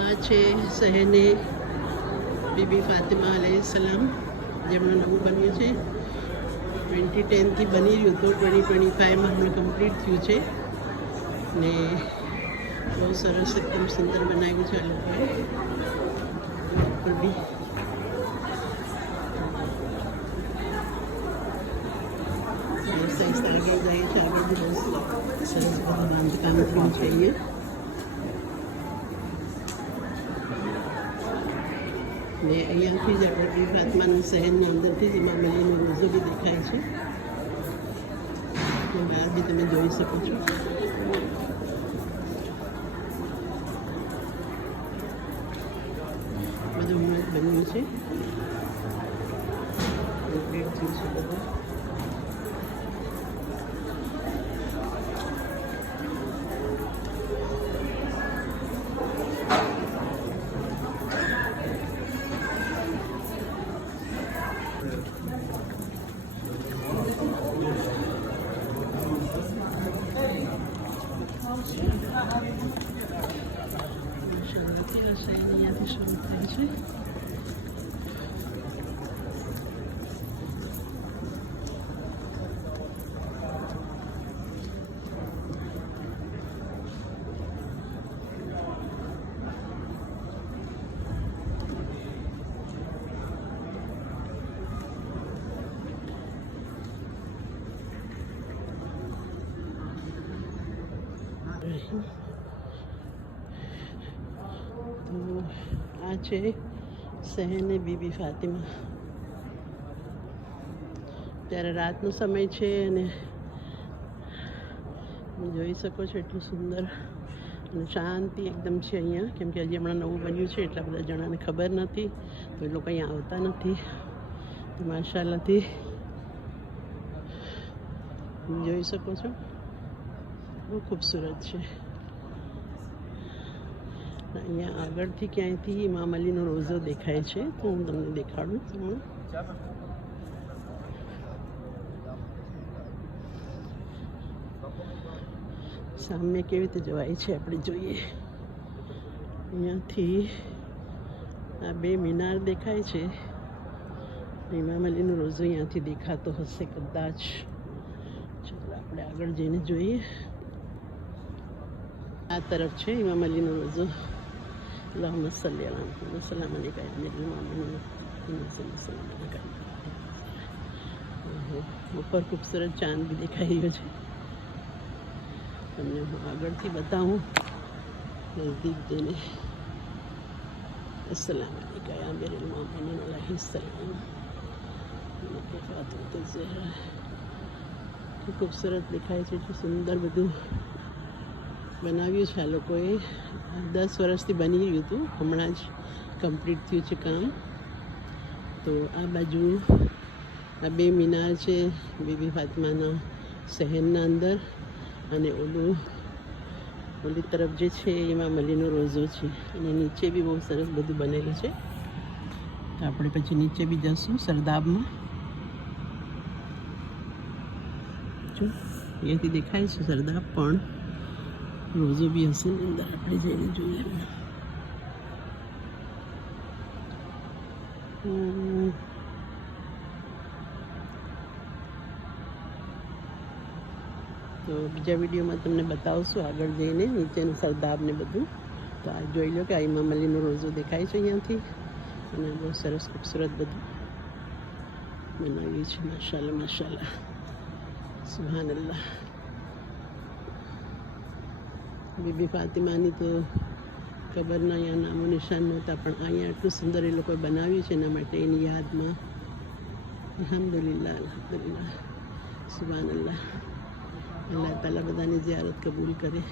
આ છે શહેને બીબી ફાતિમા અલૈહિસ્સલામ, જેમનું નવું બન્યું છે. 2010થી બની રહ્યું હતું, 2025માં હમણાં કમ્પ્લીટ થયું છે ને બહુ સરસ એકદમ સુંદર બનાવ્યું છે આ લોકોએ. ઉપર બી આગળ જાય છે, આગળ બી બહુ સરસ બધું બાંધકામ થયું છે અહીંયા. ને અહીંયાથી જ આપણે બીબી ફાતિમાનું શહેરની અંદરથી જ ઇમામ અલીનો રોઝો બી દેખાય છે. બહાર બી તમે જોઈ શકો છો. બધું હમણાં જ બન્યું છે, કમ્પ્લીટ થયું છે બધું. અહીંયાથી શરૂ થાય છે. તો આ છે શહેને બીબી ફાતિમા. ત્યારે રાતનો સમય છે અને જોઈ શકો છો એટલું સુંદર અને શાંતિ એકદમ છે અહીંયા. કેમ કે હજી હમણાં નવું બન્યું છે, એટલા બધા જણાને ખબર નથી, તો એ લોકો અહીંયા આવતા નથી. તો માશાલ્લાહથી જોઈ શકો છો, બહુ ખૂબસૂરત છે. અહીંયા આગળથી ક્યાંયથી ઇમામ અલીનો રોઝો દેખાય છે, તો હું તમને દેખાડું. સામે કેવી રીતે જવાય છે આપણે જોઈએ. અહીંયાથી આ બે મિનાર દેખાય છે. ઇમામ અલીનો રોઝો અહીંયાથી દેખાતો હશે કદાચ. ચાલો આપણે આગળ જઈને જોઈએ. આ તરફ છે ઇમામ અલીનો રોઝો. اللهم صل على محمد وسلم عليك يا امير المؤمنين. ઉપર ખૂબસૂરત ચાંદ બી દેખાઈ રહ્યો છે. તમને હું આગળથી બતાવું નજદીક જઈને. अस्सलाम वालेकुम या अमीर المؤمنين अलैहिस्सलाम. ખૂબસૂરત દેખાય છે, એટલું સુંદર બધું બનાવ્યું છે આ લોકોએ. 10 વર્ષથી બની રહ્યું હતું, હમણાં જ કમ્પ્લીટ થયું છે કામ. તો આ બાજુ આ બે મિનાર છે બીબી ફાતિમાના શહેરના અંદર, અને ઓલી તરફ જે છે ઇમામ અલીનો રોઝો છે. અને નીચે બી બહુ સરસ બધું બનેલું છે. તો આપણે પછી નીચે બી જઈશું સરદાબમાં. જો અહીંયાથી દેખાય છે સરદાબ, પણ રોઝો બી હશે અંદર, આપણે જઈને જોઈએ. તો બીજા વિડીયોમાં તમને બતાવશું આગળ જઈને નીચેનું સરદાબ ને બધું. તો આ જોઈ લો કે આ ઇમામ અલીનો રોઝો દેખાય છે અહીંયાથી, અને બહુ સરસ ખૂબસૂરત બધું બનાવ્યું છે. માશાલ્લાહ માશાલ્લાહ, સુબહાનલ્લાહ. બીબી ફાતિમાની તો ખબરના અહીંયા નામો નિશાન નહોતા, પણ અહીંયા એટલું સુંદર એ લોકોએ બનાવ્યું છે એના માટે, એની યાદમાં. અલ્હમ્દુલિલ્લાહ અલ્હમ્દુલિલ્લાહ, સુબહાનલ્લાહ. અલ્લાહ તાલા બધાની ઝિયારત કબૂલ કરે.